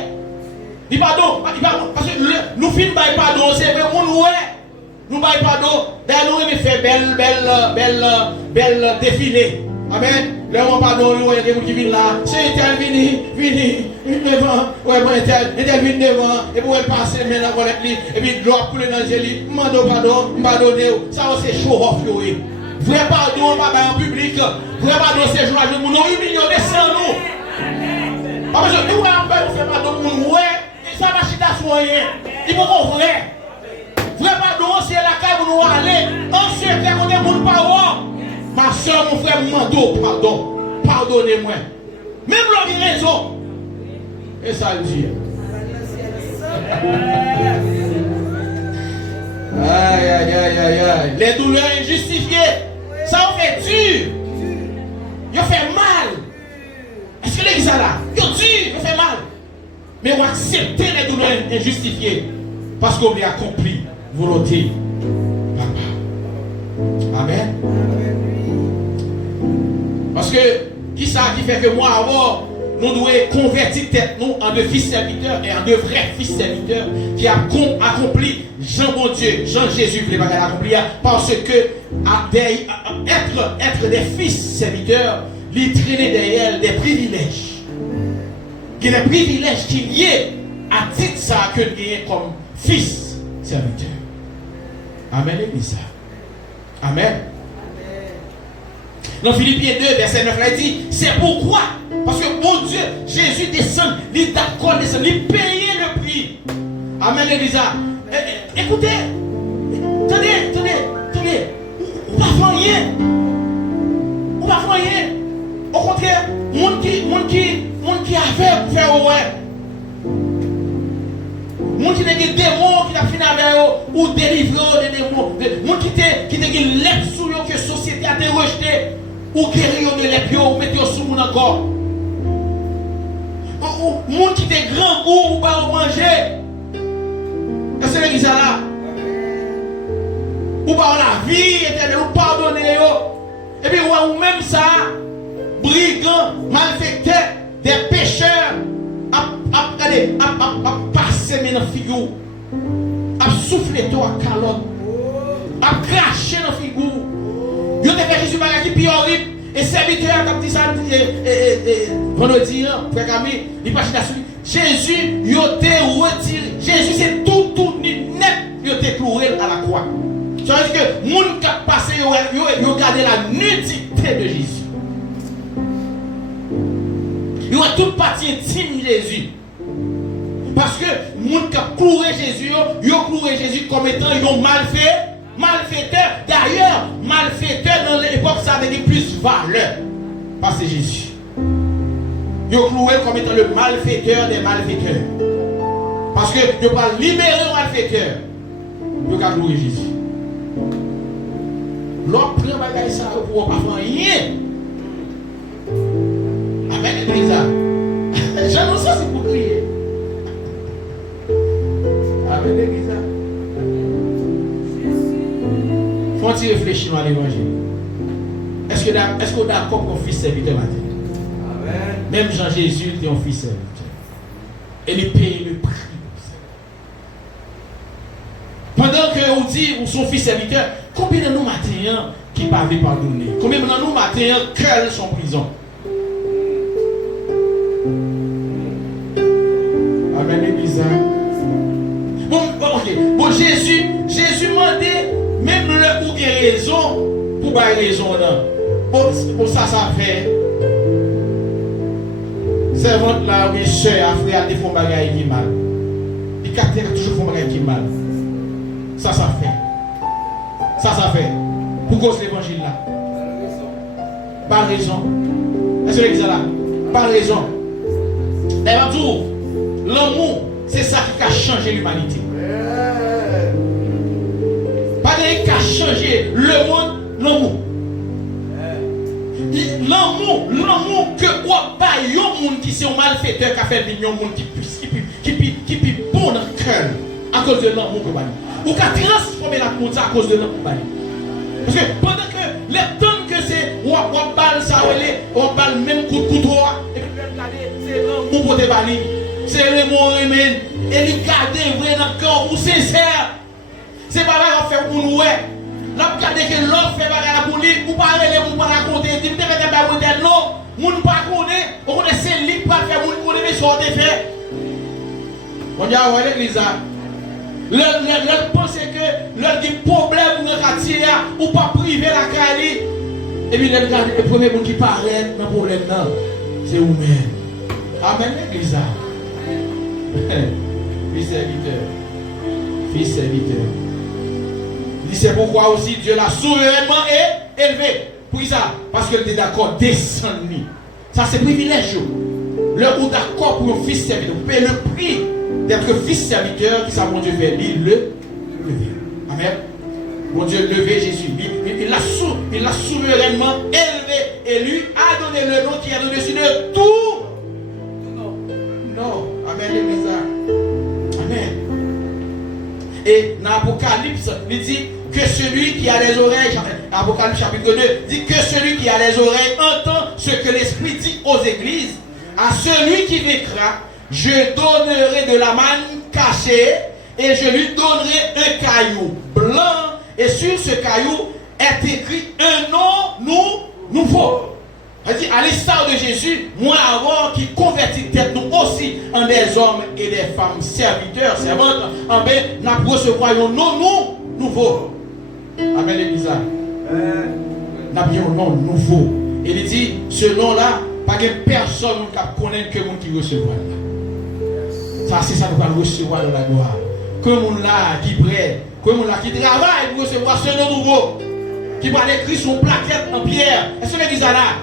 Il pardon, parce que nous finissons bailler pardon, c'est vrai, nous bailler pardon, d'ailleurs nous fait belle défilé. Amen. Le moment pardon, il y a des gens qui viennent là. C'est tel vini devant. Ouais, moi, tel vini devant. Et pour elle passer, mais la collecte, et puis l'eau couler dans le gel. Mando pardon, pardonnez. Ça, c'est show off, oui. Vrai pardon, pas en public. Vrai pardon, c'est joie de nous. Nous humilions, descend nous. Parce que nous, on fait pardon, nous, ouais. Et ça va chiter à soigner. Il faut qu'on vrai. Vrai pardon, c'est la cave où nous allons. Ensuite, on est mon parole. Ma soeur, mon frère, mando, pardon. Pardonnez-moi. Même l'homme a raison. Et ça le dit. Aïe. Les douleurs injustifiées. Ça en fait dur. Il fait mal. Est-ce que l'église là? Il fait mal. Mais on accepte les douleurs injustifiées. Parce qu'on a accompli volonté. Papa. Amen. Parce que, qui ça qui fait que moi, avant, nous devons convertir tête nous en de fils serviteurs et en de vrais fils serviteurs qui a accompli Jean bon Dieu, Jean Jésus, qui l'a accompli parce que être des fils serviteurs, lui traîner derrière des privilèges. Des privilèges qui liés à titre ça que nous comme fils serviteurs. Amen, l'église. Amen. Dans Philippiens 2, verset 9, là, il dit, c'est pourquoi, parce que mon Dieu, Jésus descend, il est d'accord, descend, il paye le prix. Amen, l'église. Écoutez, attendez, on va faire rien. Au contraire, monde qui a fait faire ouais. Moun qui a des démons qui a fini avec eux ou délivrer des démons. Moun qui a des lèvres sous eux que la société a rejeté ou guérir de lèvres ou mettre sous moun encore. Moun qui a des grands goûts ou pas manger. Est-ce que l'église là? Ou pas la vie éternelle ou pardonner eux. Et puis ou même ça, brigands, malfaiteurs, des pécheurs, à passer dans la figure, à souffler toi à calotte, à cracher dans la figure. Yo te fait Jésus qui est horrible. Et serviteur, comme dit ça, vendredi, frère Camille, il passe là-dessus. Jésus, yo te retiré. Jésus, c'est tout net, yo te cloué à la croix. Ça veut dire que les gens qui ont passé, yo gardé la nudité de Jésus. Ils ont toute partie intime de Jésus. Parce que les gens qui ont cloué Jésus, ils ont cloué Jésus comme étant ils ont malfaiteur. D'ailleurs, malfaiteur dans l'époque, ça avait plus valeur. Parce que c'est Jésus. Ils ont cloué comme étant le malfaiteur des malfaiteurs. Parce que ils n'ont pas libéré le malfaiteur. Ils ont cloué Jésus. L'homme prend bagaille ça pour pas faire rien. Amen, l'église. J'annonce ça, c'est pour crier. Amen, l'église. Faut-il réfléchir à l'évangile? Est-ce qu'on est d'accord pour fils serviteur matin? Amen. Même Jean-Jésus était un fils serviteur. Et il paye le prix. Pendant que on dit ou son fils serviteur, combien de nous matin qui ne peuvent pas pardonner? Combien de nous matin cœurs sont en prison? Amen, l'église. Bon, Jésus demandait même le ou raison pour pas raison. Bon, ça fait. servante là, mes soeurs, frère, des font bagaille qui mal. Les caractères toujours font bagaille qui mal. Ça fait. Ça fait. Pour cause l'évangile là. Pas raison. Est-ce que l'église là? Pas raison. D'ailleurs, tout, l'amour, c'est ça qui a changé l'humanité. Pas rien qui a changé le monde, l'amour. L'amour que pas un monde qui c'est un malfaiteur qui a fait venir un monde qui bon dans le cœur à cause de l'amour que vous. Ou qui a transformé la monde à cause de l'amour. Parce que pendant que les temps que c'est ou balle ça ou balle même coup de couteau et puis regarder c'est l'amour pour te bali. C'est l'amour humain et lui garder vrai dans le cœur ou sincère. C'est pas là qu'on fait pour nous. N'a regardé que l'autre fait bagarre pour lui, ou pas aller ou pas raconter, dit me faire des bagarres non, moun pas connaît, on connaît c'est lui pas faire moun connaît mais soit fait. On y a l'église là. Le pense que le dit problème dans quartier ou pas privé la cali et puis le premier monde qui paraît dans problème là, c'est vous-même. Amen l'église là. Fils serviteur. Fils serviteur. C'est pourquoi aussi Dieu l'a souverainement élevé. Pour ça, parce qu'il était d'accord descendre. Ça c'est privilège. Le ou d'accord pour un fils serviteur. Vous payez le prix d'être fils serviteur qui ça mon Dieu fait lui le lever. Amen. Mon Dieu levé Jésus. Il l'a souverainement élevé et lui a donné le nom qui est au-dessus de tout. Non. Amen. Amen. Et dans l'Apocalypse, il dit que celui qui a les oreilles, Apocalypse chapitre 2, dit que celui qui a les oreilles entend ce que l'Esprit dit aux églises. À celui qui vaincra, je donnerai de la manne cachée et je lui donnerai un caillou blanc. Et sur ce caillou est écrit un nom nouveau. C'est-à-dire, à l'instar de Jésus, moi avant qui convertit tête nous aussi en des hommes et des femmes serviteurs, servantes, en bien, nous recevoir un nom nouveau. Amen l'église. Nous avons un nom nouveau. Et il dit, ce nom-là, pas de personne qui connaît que monde qui recevra. Ça, c'est ça que nous allons recevoir dans la gloire. Que monde là qui prête, que monde là qui travaille pour recevoir ce nom nouveau, qui va écrire son plaquette en pierre. Est-ce que l'église là?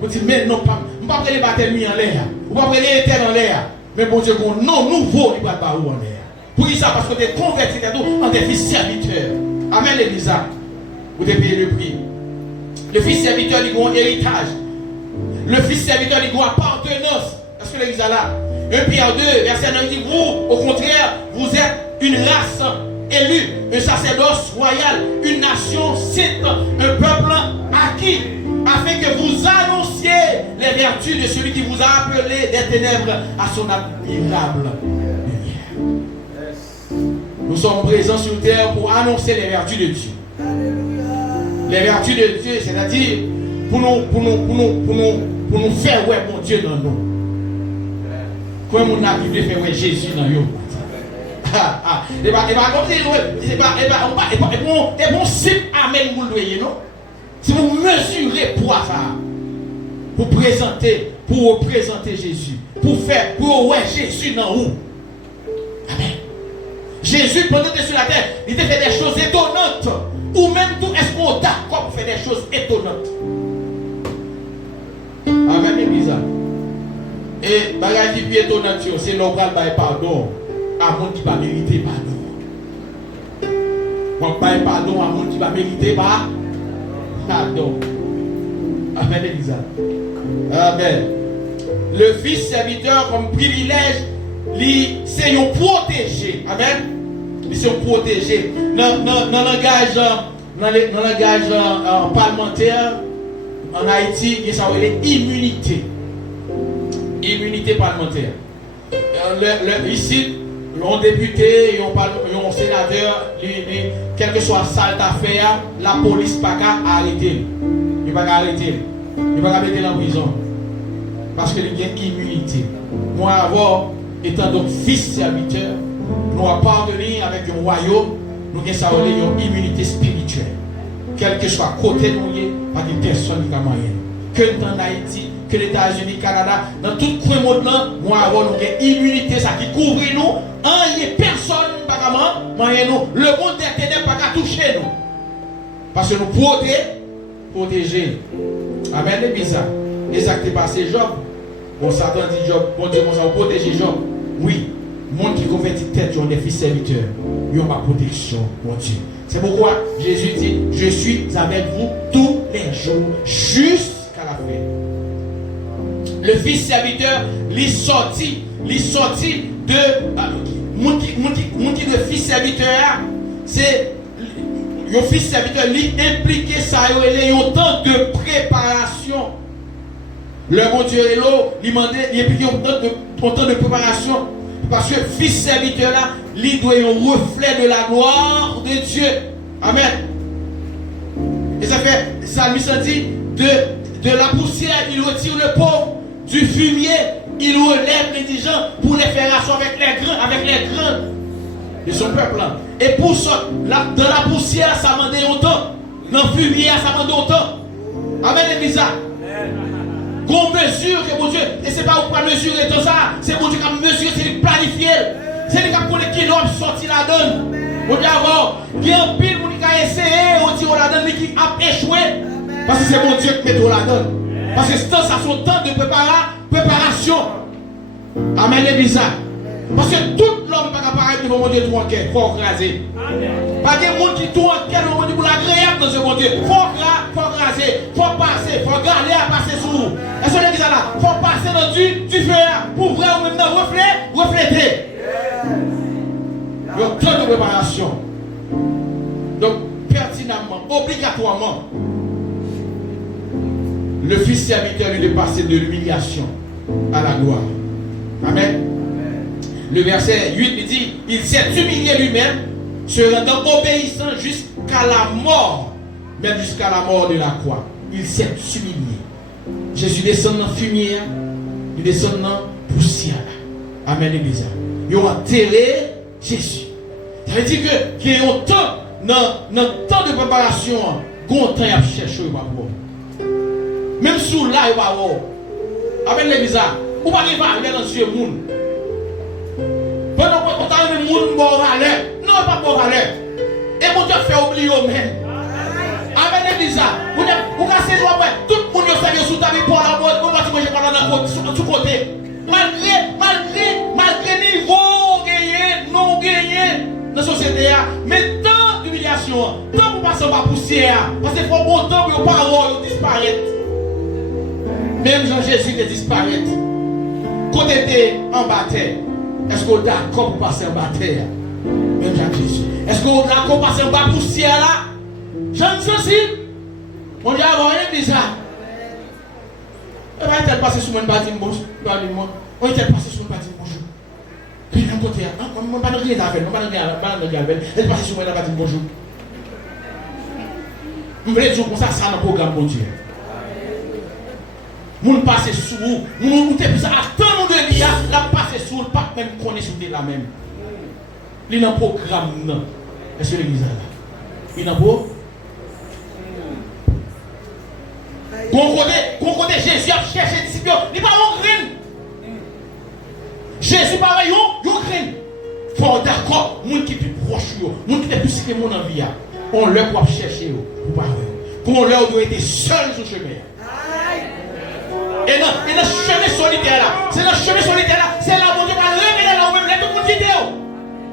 Vous dites, mais non, pas. Je ne vais pas prendre les baptêmes en l'air. Je ne vais pas prendre les éternes en l'air. Mais bon Dieu, un nom nouveau, il ne va pas où en l'air. Pour ça, parce que tu es converti en des fils serviteurs. Amen, l'église. Vous devez payer le prix. Le fils serviteur, il a un héritage. Le fils serviteur, il a une appartenance. Est-ce que l'église est là? 1 Pierre 2, verset 9 dit, vous, au contraire, vous êtes une race élue, un sacerdoce royal, une nation sainte, un peuple acquis, afin que vous annonciez les vertus de celui qui vous a appelé des ténèbres à son admirable lumière. Nous sommes présents sur terre pour annoncer les vertus de Dieu. Les vertus de Dieu, c'est-à-dire pour nous faire ouais mon Dieu dans nous. Comme on a pu faire ouais Jésus dans nous. Et pas bon simple amen vous le voyez non? Si vous mesurez pour ça, pour représenter Jésus, pour ouais Jésus dans vous. Amen. Jésus, pendant qu'il était sur la terre, il a fait des choses étonnantes. Ou même tout, est-ce qu'on est d'accord pour faire des choses étonnantes? Amen, l'église. Et bagage qui est étonnant, c'est l'oral bail pardon à monde qui va mériter pardon. On bail pardon à monde qui va mériter pardon. Amen, l'église. Amen. Le fils serviteur comme privilège, c'est un protégé. Amen. Ils sont protégés. Dans le langage parlementaire, en Haïti, il y a une immunité. Immunité parlementaire. Ici, un député, un sénateur, quel que soit sa affaire, la police n'a pas arrêter. Il ne va pas arrêter. Il ne va pas mettre en prison. Parce qu'il y a une immunité. Moi, avant, étant donc fils serviteur, nous appartenons avec un royaume, nous avons une immunité spirituelle. Quel que soit côté nous, pas de personne qui a moyen. Que dans Haïti, que les États-Unis, Canada, dans tout le monde, nous avons une immunité ça qui couvre nous. Il n'y a personne, le monde des ténèbres n'a pas touché nous. Parce que nous protéger. Amen, c'est bizarre. Et ça qui est passé, Job. Bon, Satan dit Job, bon Dieu, on va protéger Job. Oui, le monde qui convertit tête, ils ont des fils serviteurs. Ils ont ma protection, mon Dieu. C'est pourquoi Jésus dit, je suis avec vous tous les jours, jusqu'à la fin. Le fils serviteur, il sorti de mon qui le fils serviteur, c'est le fils serviteur, il impliqué ça, il y a un temps de préparation. Le bon Dieu est là, il impliqué un temps de préparation. Parce que fils serviteur là, il doit être un reflet de la gloire de Dieu. Amen. Et ça fait, Salmiste dit, de la poussière, il retire le pauvre. Du fumier, il relève les indigents pour les faire asseoir avec les grains de son peuple. Et pour ça, dans la poussière, ça m'a donné autant. Dans le fumier, ça m'a donné autant. Amen, l'église. Qu'on mesure que mon Dieu, et c'est pas pour mesurer tout ça, c'est mon Dieu qui a mesuré, c'est lui planifié. C'est lui qui a connaît qui l'homme sorti la donne. On dit avant, il y a un pile qui a essayé, on dit on la donne, mais qui a échoué. Parce que c'est mon Dieu qui met la donne. Parce que c'est son temps de préparation. Amen, l'église. Parce que tout l'homme n'est pas pareil devant mon Dieu tout en cœur. Il faut écraser. Pas des gens qui tout en cœur devant mon Dieu pour l'agréable dans ce mon Dieu. Il faut écraser, il faut passer, il faut garder à passer sous vous. Est-ce que l'église là? Il faut passer dans du feu pour vraiment maintenant refléter. Il y a temps de préparation. Donc, pertinemment, obligatoirement, le fils serviteur lui de passer de l'humiliation à la gloire. Amen. Le verset 8 il dit, il s'est humilié lui-même, se rendant obéissant jusqu'à la mort, même jusqu'à la mort de la croix. Il s'est humilié. Jésus descend dans la fumier, il descend dans la poussière. Amen, l'église. Ils ont enterré Jésus. Ça veut dire qu'il y a un temps, dans le temps de préparation, il y a un temps à chercher. Même sous là, il va avoir. Amen, l'église. Ou pas qu'il va aller dans ce monde. Pendant qu'on t'a mis le monde bon valeur. Non, pas bon valeur. Et mon Dieu fait oublier même. Amen, l'église. Vous cassez les après. Tout le monde fait sous ta vie pour la mode. Vous va manger pendant tout côté. Malgré niveau gagné, non gagné dans la société. Mais tant d'humiliation, tant pour passer par poussière. Parce qu'il faut bon temps pour les paroles disparaître. Même Jean-Jésus qui disparaît. Quand tu étais en bataille, est-ce qu'on est d'accord pour passer en bataille? Même Jean-Jésus. Est-ce qu'on est d'accord pour passer en bas poussière là? Jean-Jésus. On dit avant rien bizarre. On va être passé sur mon bâtiment bonjour. On va être passé sur mon bâtiment bonjour. Puis d'un côté, on ne va pas rien avec, on ne va pas rien avec. Elle est passée sur mon bâtiment bonjour. Vous voulez dire comme ça dans le programme bon Dieu. Moun passe sous vous, moun te plus attend de l'IA, la passe sous, pas même connaître sur la même. Il y a un programme non. Est-ce que l'église là? Il y a un programme. Qu'on côté Jésus a cherché disciples, il pas un grain. Jésus pas un grain. Faut d'accord, moun qui plus proche yo, moun qui est plus cité mon envie, on leur doit chercher pour pas. Qu'on leur doit être seul sur le chemin. Et dans le chemin solitaire là, c'est dans le chemin solitaire là, c'est là où Dieu va révéler là où même tout le monde quitte.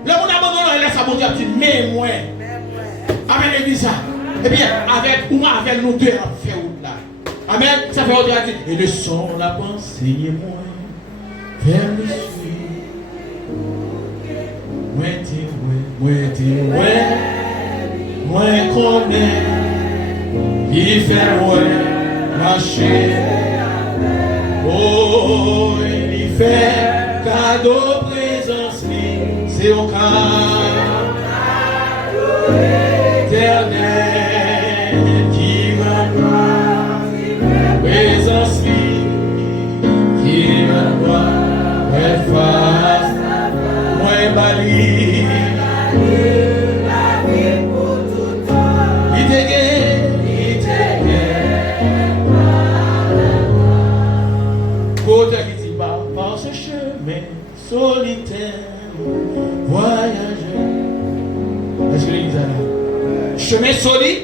Le monde abandonne, il laisse à mon Dieu dire, mais moi, avec l'église, eh bien, avec nous deux, on fait où là. Amen, ça fait autre chose. Et le son, la pensée, moi, vers le suivre. Moi, connais, il fait moi marcher. Oh, il fait cadeau présence, c'est au cadeau éternel qui m'a présence, qui m'a face, moi bali, il te solitaire, voyageur. Est-ce que l'église est là? Chemin solitaire.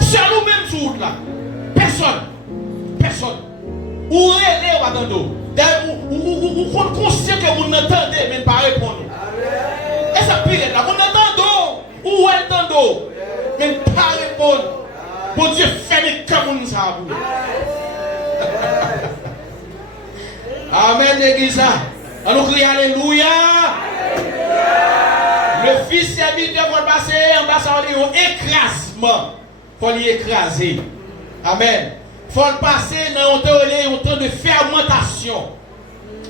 C'est nous-mêmes sur route là. Personne. Où est là dedans? Ou conscient que vous n'entendez même pas répondre. Et ça pire là, vous n'entendez où est dedans? Même pas répondre. Bon Dieu, fermez comme ça. Amen, l'église. Alors criez alléluia. Le fils serviteur va passer en bas un écrasement. Il faut l'écraser. Amen. Il faut le passer dans un temps de fermentation.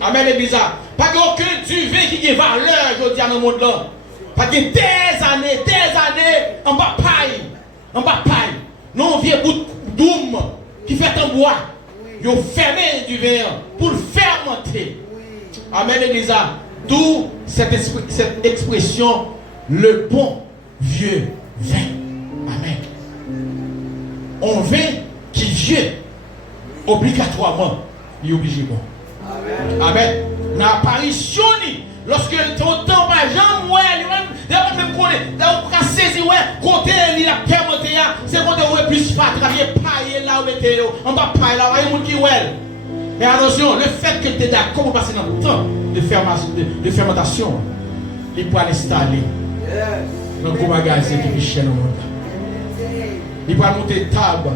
Amen, l'église. Pas aucun duvet qui a valeur, je dis dans le monde là. Pas des années en bas paille. Non, vieux bout d'oum qui fait un bois. Ils ont fermé du verre pour le fermenter. Amen, l'église. D'où cette expression, le bon vieux vin. Amen. On vin qui vieux, obligatoirement, il est obligé bon. Amen. Dans l'apparition, lorsque le temps va jamais, même qu'on a saisi, côté il a permetté, c'est quand on est plus fat, il a paillé là où il était, on va pailler là, il y a qui est. Mais attention, le fait que tu es d'accord pour passer dans le temps de fermentation, il peut l'installer dans le magasin qui est cher dans le monde. Il peut monter table,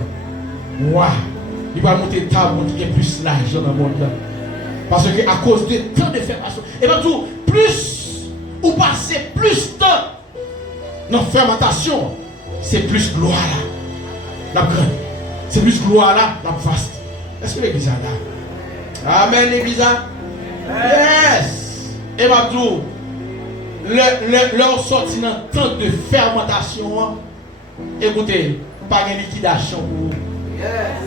il peut monter table qui est plus l'argent dans le monde. Parce que à cause de tant de fermentation, et bien tout, plus ou passer plus de temps dans la fermentation, c'est plus gloire là, la grande. C'est plus gloire là, la vaste. Est-ce que l'église est là? Amen, l'église. Yes. Et bien tout, leur sortie dans le temps de fermentation, écoutez, pas de liquidation pour vous.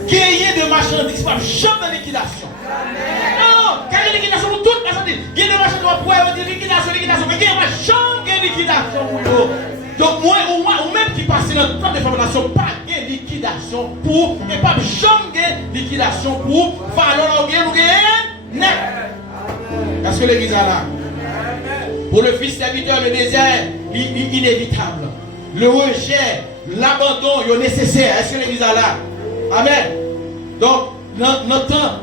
Gagner de marchandises, pas jamais de liquidation. Non, gagner de liquidation pour toute marchandise. Gagner de marchandises pour liquidation, mais gagner jamais de liquidation pour vous. Donc, moi, ou même qui passe dans le temps de fermentation, pas de liquidation pour, et pas jamais de liquidation pour, valeur ou net. Parce que l'église est là. Pour le fils serviteur, le désert, inévitable. Le rejet, l'abandon, il est nécessaire. Est-ce que l'église est là? Amen. Donc, notre temps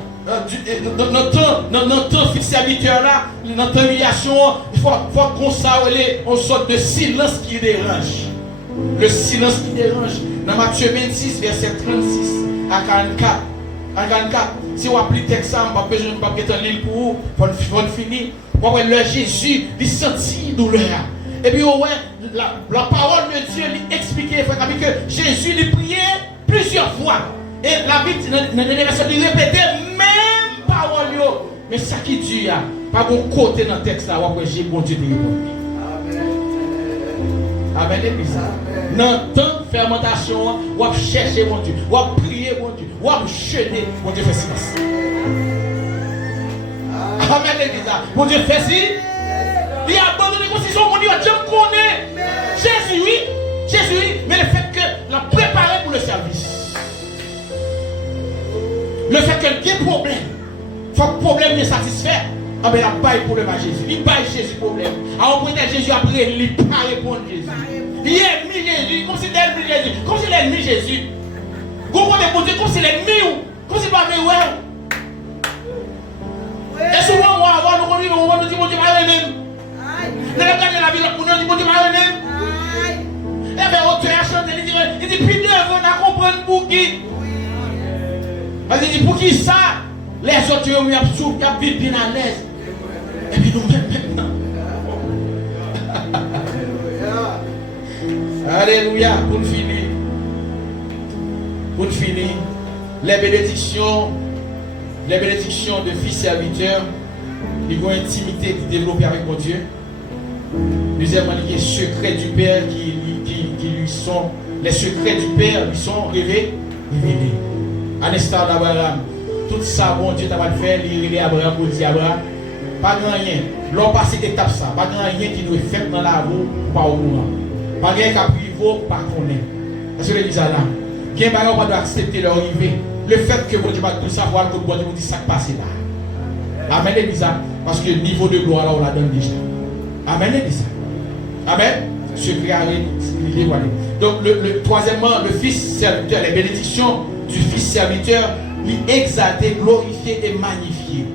fils serviteur là, notre humiliation, il faut qu'on s'arrête en sorte de silence qui dérange. Le silence qui dérange. Dans Matthieu 26, verset 36 à 44. Si on applique le texte, on va pas mettre l'île pour vous, pour finir. Pour le Jésus, il sentit douleur. Et puis, la parole de Dieu lui expliquait que Jésus lui priait plusieurs fois. Et la Bible, dans les versions, il répétait même parole. Mais ça qui dit, pas bon côté dans le texte, là, j'ai bon Dieu de répondre. Amen. L'église. Dans le temps de fermentation, on va chercher mon Dieu, on va prier mon Dieu, on va jeûner, mon Dieu fait silence. Amen, l'église. Mon Dieu fait si. Il a abandonné la constitution, mon Dieu, Dieu me connaît. Jésus, oui, mais le fait que l'a préparé pour le service. Le fait qu'il y ait un problème, il faut que le problème est satisfait. Ah ben la paille pour le mal Jésus. Il paille Jésus problème. Alors peut-être Jésus après, il ne pas répondre Jésus. Il est ennemi Jésus, comme si c'est l'ennemi Jésus. Comme si c'est l'ennemi Jésus. Vous comprenez pour dire comme si c'est l'ennemi ou comme si c'est pas meilleur. Et souvent, on va avoir nous dire, on va nous dire, mon Dieu, même. Nous regardons la vie, on dit, mon Dieu, même. Eh bien, auteur a chanté, il dit, puis devant, on a compris pour qui. Parce qu'il dit, pour qui ça, les autres, ils ont vite bien à l'aise. Et puis nous-mêmes, maintenant. Alléluia, pour finir. Pour finir, les bénédictions de fils serviteurs, ils vont intimité qui développent avec mon Dieu. Deuxièmement, les secrets du Père qui lui sont, les secrets du Père lui sont révélés. À l'instar d'Abraham, tout ça, mon Dieu, tu vas le faire, il est Abraham pour dire Abraham, pas grand rien. L'on passe cette étape ça, pas grand rien qui nous est fait dans la roue, pas au courant. Pas rien qui a privé, pas qu'on est. Est-ce que l'église est là? Bien, par exemple, on doit accepter leur arrivée. le fait que bon Dieu va tout savoir, que bon Dieu vous dit ça passe là. Amen, l'église. Parce que le niveau de gloire là, on l'a donné déjà. Amen, l'église. Amen. Secret à dévoilé. Donc, troisièmement, le Fils serviteur, les bénédictions du Fils serviteur, lui exalté, glorifié et magnifié.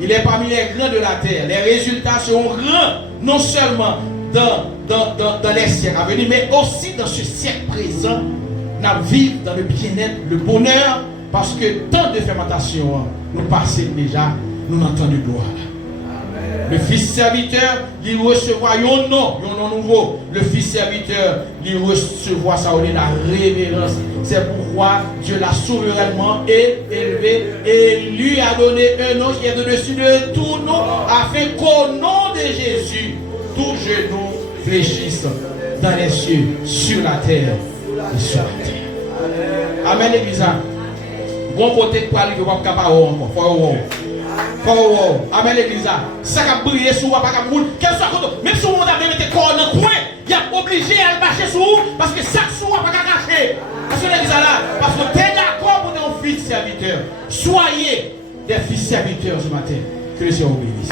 Il est parmi les grands de la terre. Les résultats seront grands, non seulement dans les siècles à venir, mais aussi dans ce siècle présent. Nous vivons dans le bien-être, le bonheur, parce que tant de fermentation, nous passons déjà, nous n'entendons de gloire. Le Fils serviteur, il recevra un nom nouveau. Le Fils serviteur, il recevra ça, la révérence. C'est pourquoi Dieu l'a souverainement élevé et lui a donné un nom qui est au-dessus de tout nom, afin qu'au nom de Jésus, tout genou fléchisse dans les cieux, sur la terre et sur la terre. Amen, l'église. Bon côté pour aller, vous ne pouvez pas encore. Amen, l'église. Ça a brillé sur vous, pas de quel soit côté. Même si vous avez mis corps dans le coin, il y a obligé à le marcher sur vous parce que ça sur vous, pas cacher. Parce que l'église là, parce que tu es d'accord pour être un fils serviteur. Soyez des fils serviteurs ce matin. Que le Seigneur vous bénisse.